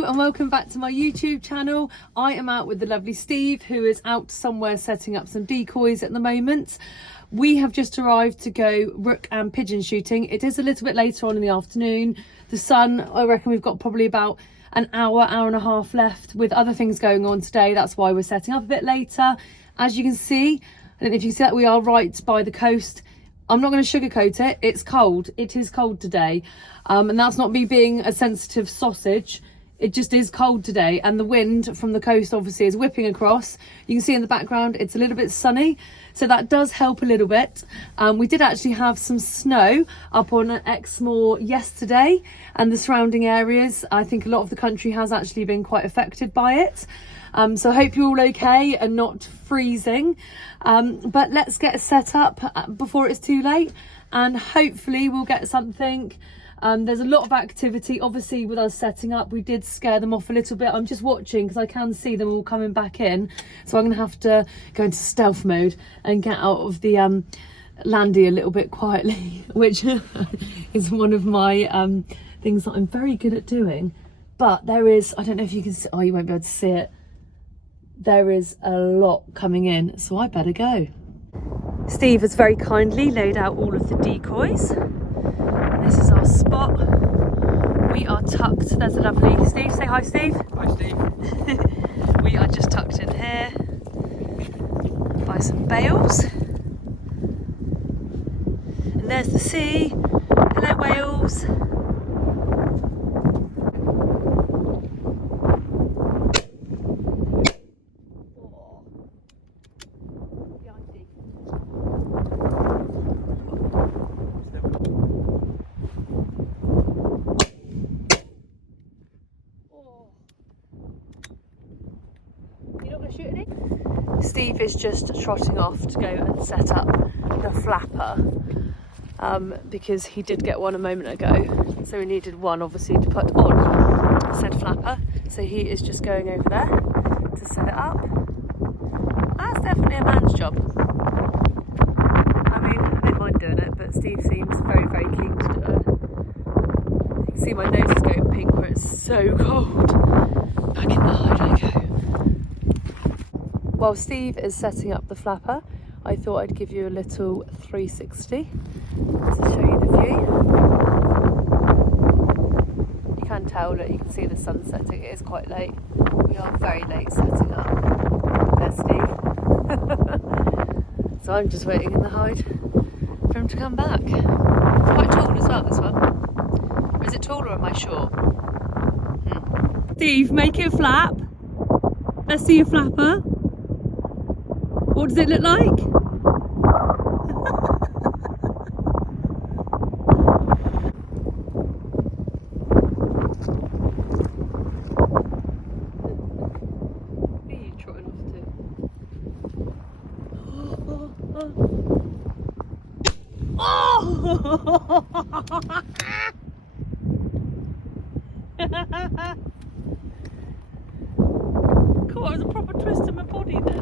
Hello and welcome back to my YouTube channel. I am out with the lovely Steve, who is out somewhere setting up some decoys at the moment. We have just arrived to go rook and pigeon shooting. It is a little bit later on in the afternoon. The sun, I reckon we've got probably about an hour and a half left with other things going on today. That's why we're setting up a bit later. As you can see, I don't know if you can see that, we are right by the coast. I'm not going to sugarcoat it. It's cold. It is cold today. And that's not me being a sensitive sausage. It just is cold today. And the wind from the coast obviously is whipping across. You can see in the background, it's a little bit sunny. So that does help a little bit. We did actually have some snow up on Exmoor yesterday and the surrounding areas. I think a lot of the country has actually been quite affected by it. So I hope you're all okay and not freezing. But let's get set up before it's too late, and hopefully we'll get something. There's a lot of activity. Obviously with us setting up, we did scare them off a little bit. I'm just watching because I can see them all coming back in. So I'm going to have to go into stealth mode and get out of the landy a little bit quietly, which is one of my things that I'm very good at doing. But there is, I don't know if you can see, oh, you won't be able to see it. There is a lot coming in, so I better go. Steve has very kindly laid out all of the decoys. And this is our spot. We are tucked. There's a lovely Steve. Say hi, Steve. Hi, Steve. We are just tucked in here by some bales. And there's the sea. Hello, Wales. Steve is just trotting off to go and set up the flapper because he did get one a moment ago, so he needed one obviously to put on said flapper, so he is just going over there to set it up. That's definitely a man's job. I mean, I don't mind doing it, but Steve seems very, very keen to do it. You can see my nose is going pink where it's so cold. Back in the hide I go. While Steve is setting up the flapper, I thought I'd give you a little 360 to show you the view. You can tell that you can see the sun setting. It is quite late. We are very late setting up. There's Steve. So I'm just waiting in the hide for him to come back. It's quite tall as well, this one. Or is it tall or am I short? Steve, make it flap. Let's see your flapper. What does it look like? Who are you trotting off to? Oh! Cool, it was a proper twist in my body then.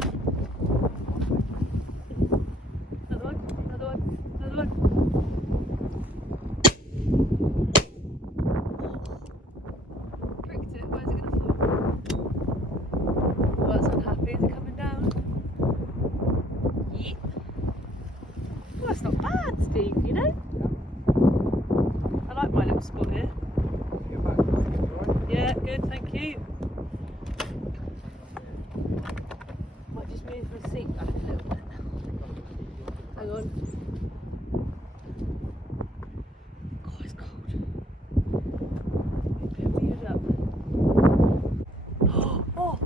Yeah, good, thank you. Might just move my seat back a little bit. Hang on. God, it's cold. Put me up. Oh!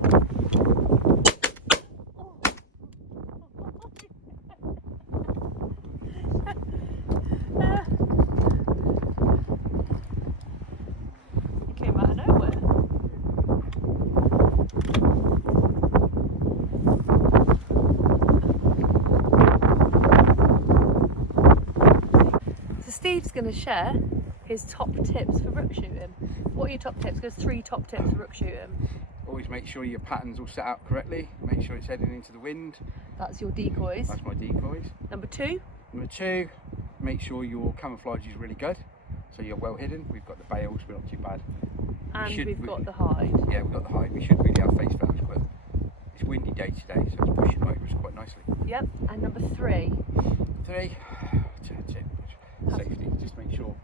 Steve's going to share his top tips for rook shooting. What are your top tips? There's 3 top tips for rook shooting. Always make sure your pattern's all set out correctly. Make sure it's heading into the wind. That's your decoys. That's my decoys. Number 2? Number 2, make sure your camouflage is really good. So you're well hidden. We've got the bales, we're not too bad. And we've got the hide. Yeah, we've got the hide. We should really have face valves, but it's windy day today, so it's pushing motors quite nicely. Yep, and number 3. 3, that's it. Safety. Just make sure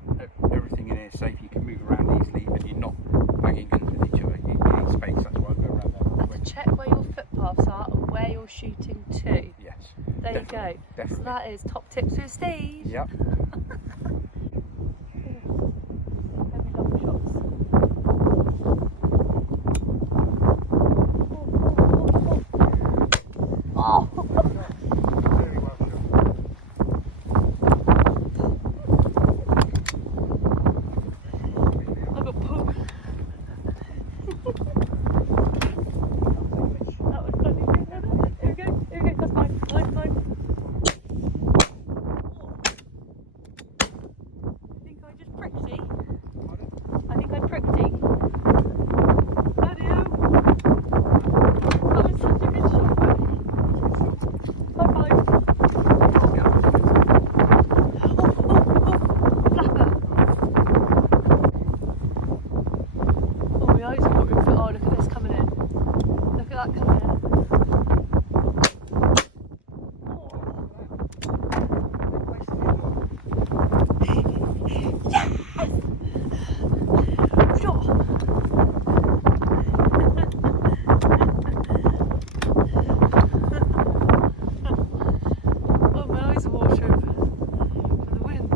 everything in here is safe. You can move around easily, and you're not banging guns with each other. You need space. That's why I go around there. And to check where your footpaths are and where you're shooting to. Yes. There you Definitely, go. Definitely. So that is top tips with Steve. Yep. Heavy long shots. Oh! Very well shot. I got pulled. That was bloody good. Here we go. That's mine. Mine. I think I just pricked you. I think I pricked you. Bloody hell. That was such a good shot. High five. Flapper. Oh, my eyes are watering for. Oh, look at this coming in. Look at that coming in. Oh, my eyes are watering for the wind.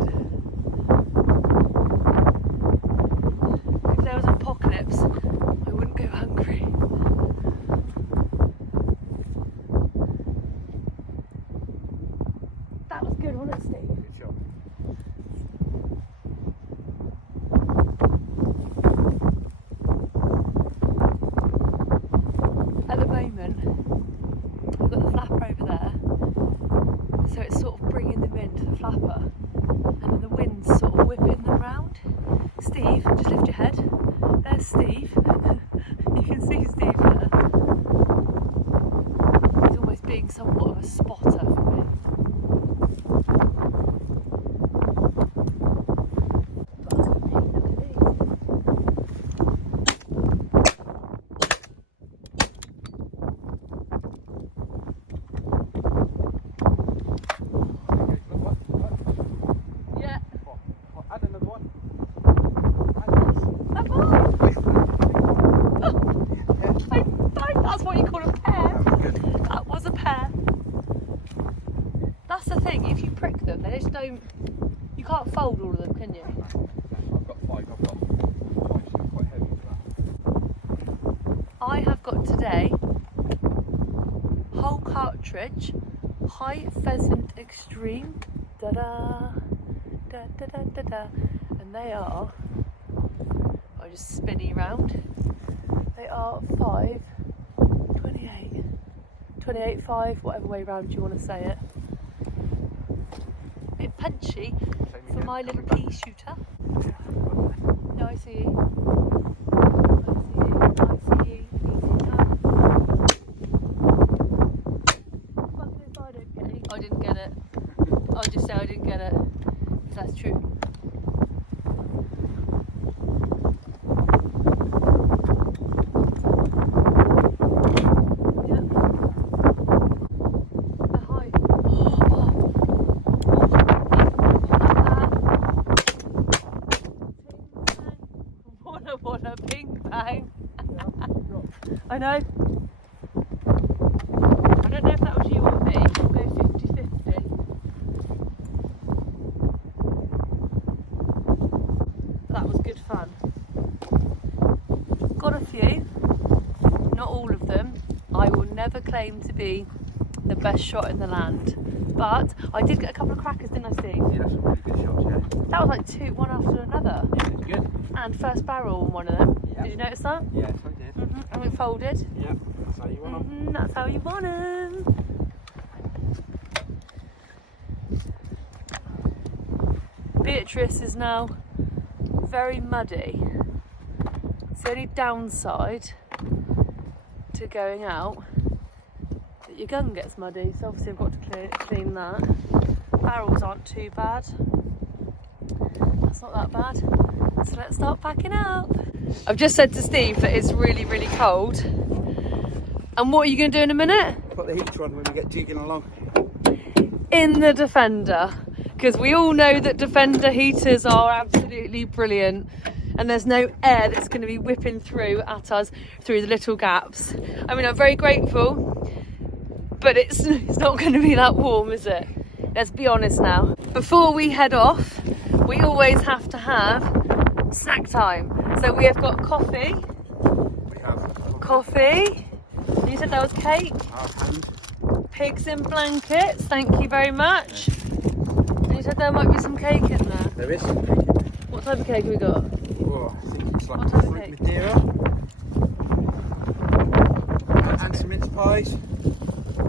If there was an apocalypse, I wouldn't go hungry. That was good, wasn't it, Steve? Good shot. At the moment, we've got the flapper over there, so it's sort of bringing them into the flapper, and then the wind's sort of whipping them round. Steve, just lift your head. There's Steve. You can see Steve there. He's almost being somewhat of a spotter for me. But look at me, look at these. Yeah. Add another one. High five! That's what you call a pair. That was a pair. That's the thing, if you prick them, they just don't. You can't fold all of them, can you? I've got 5. I've got 5 still quite heavy for that. I have got today whole cartridge, high pheasant extreme. Da da da da da da da. And they are. I just spinny round. They are 5, 28, 28, 5, whatever way round you want to say it. Bit punchy for my little pea shooter. No, I see you. I see you. Easy now. Fucking if I don't get it. I didn't get it. I'll just say I didn't get it. Because that's true. What a ping bang. I know. I don't know if that was you or me. We'll go 50-50. That was good fun. Got a few. Not all of them. I will never claim to be the best shot in the land. But I did get a couple of crackers, didn't I, Steve? Yeah, that's some really good shots, yeah. That was like 2, one after another. Yeah, it's good. And first barrel on one of them. Yeah. Did you notice that? Yes, I did. And it folded. Yeah, that's how you want them. That's how you want them. Beatrice is now very muddy. It's the only downside to going out that your gun gets muddy, so obviously I've got to clean that. Barrels aren't too bad. That's not that bad. So let's start packing up. I've just said to Steve that it's really, really cold. And what are you going to do in a minute? Put the heater on when we get jigging along. In the Defender. Because we all know that Defender heaters are absolutely brilliant. And there's no air that's going to be whipping through at us through the little gaps. I mean, I'm very grateful, but it's not going to be that warm, is it? Let's be honest now. Before we head off, we always have to have snack time. So we have got coffee. We have Coffee. You said that was cake. our hand. Pigs in blankets. Thank you very much. And you said there might be some cake in there. There is some cake in there. What type of cake have we got? Oh, I think it's like What a type of fruit cake? Madeira. And some mince pies.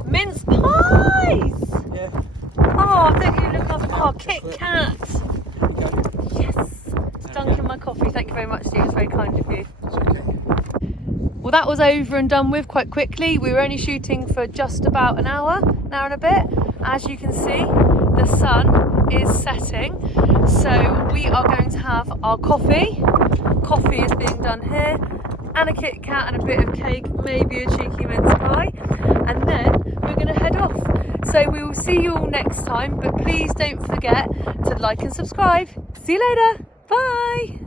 Mince pies! Yeah. Oh, don't you look after Kit Kat. There you go. Yes. Dunking my coffee. Thank you very much, Steve. It's very kind of you. It's okay. Well, that was over and done with quite quickly. We were only shooting for just about an hour and a bit. As you can see, the sun is setting. So we are going to have our coffee. Coffee is being done here. And a Kit Kat and a bit of cake, maybe a cheeky mince pie. And then we're going to head off. So we will see you all next time. But please don't forget to like and subscribe. See you later. Bye.